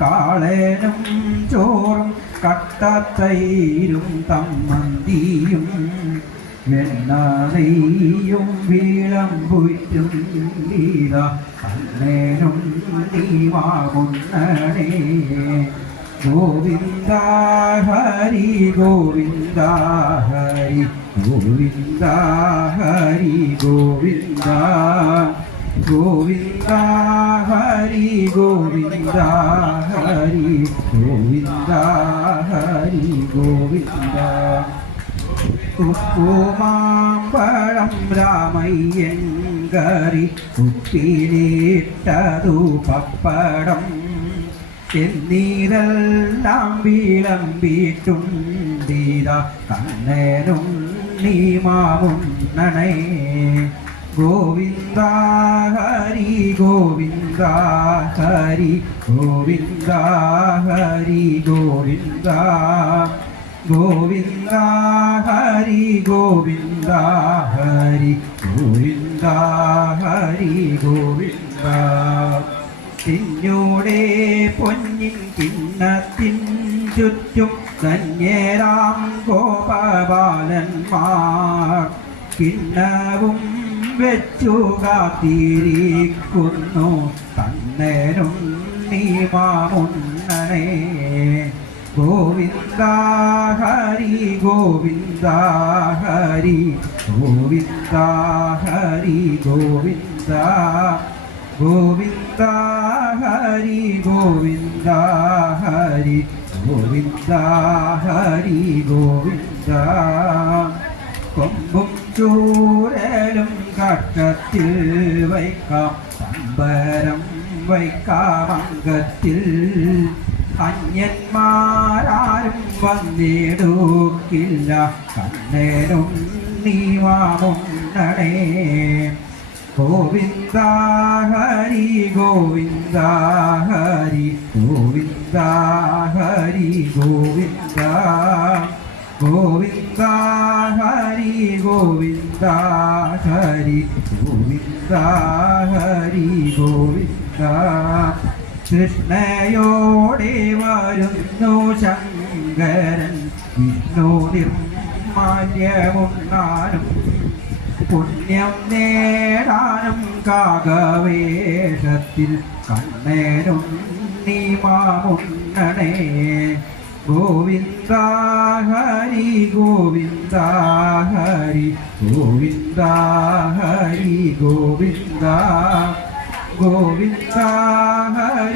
കാളനും ചോറും കട്ടത്തൈരും തമ്മന്തിയും വെണ്ണയും വിളമ്പുറ്റും നീത കണ്ണേനും നീവാകുന്നണേ ഗോവിന്ദ ഹരി ഗോവിന്ദ ഹരി ഗോവിന്ദ ഹരി ഗോവിന്ദ ഗോവിന്ദ ഹരി ഗോവിന്ദ ഹരി ഗോവിന്ദ ഹരി ഗോവിന്ദ ഉപ്പുമാമ്പഴം രാമയ്യൻ കറി ഉപ്പിലിട്ടതു പപ്പടം എന്നീരെല്ലാം വിളമ്പിട്ടുണ്ടീത കണ്ണനും നീമാവുന്നണേ ഗോവിന്ദ ഹരി ഗോവിന്ദ ഹരി ഗോവിന്ദ ഹരി ഗോവിന്ദ ഗോവിന്ദ ഹരി ഗോവിന്ദ ഹരി ഗോവിന്ദ ഹരി ഗോവിന്ദ തിഞ്ഞൂടെ പൊന്നിൻ കിണ്ണത്തിൻ ചുറ്റും ധന്യരാം ഗോപബാലന്മാർ കിണ്ണവും വെച്ചു കാത്തിരിക്കുന്നു കണ്ണനും നീമാമുന്നണേ ഗോവിന്ദ ഹരി ഗോവിന്ദ ഹരി ഗോവിന്ദ ഹരി ഗോവിന്ദ ഗോവിന്ദ ഹരി ഗോവിന്ദ ഹരി ഗോവിന്ദ ഹരി ഗോവിന്ദ കൊമ്പും ചൂരലും കട്ടത്തിൽ വയ്ക്കാം പമ്പരം വയ്ക്കാം അംഗത്തിൽ അന്യന്മാരാരും വന്നിടുക്കില്ല കണ്ണനും നീവാമുന്നണേ ഗോവിന്ദ ഹരി ഗോവിന്ദ ഹരി ഗോവിന്ദ ഹരി ഗോവിന്ദ ഗോവിന്ദ ഹരി ഗോവിന്ദ ഹരി ഗോവിന്ദ ഹരി ഗോവിന്ദ കൃഷ്ണയോടെ വരുന്നു ശങ്കരൻ വിഷ്ണു നിർമാല്യമുണ്ണാനും പുണ്യം നേടാനും കാകവേഷത്തിൽ കണ്ണനും നീമാമുന്നണേ ഗോവിന്ദ ഹരി ഗോവിന്ദ ഹരി ഗോവിന്ദ ഹരി ഗോവിന്ദ ഗോവിന്ദ ഹരി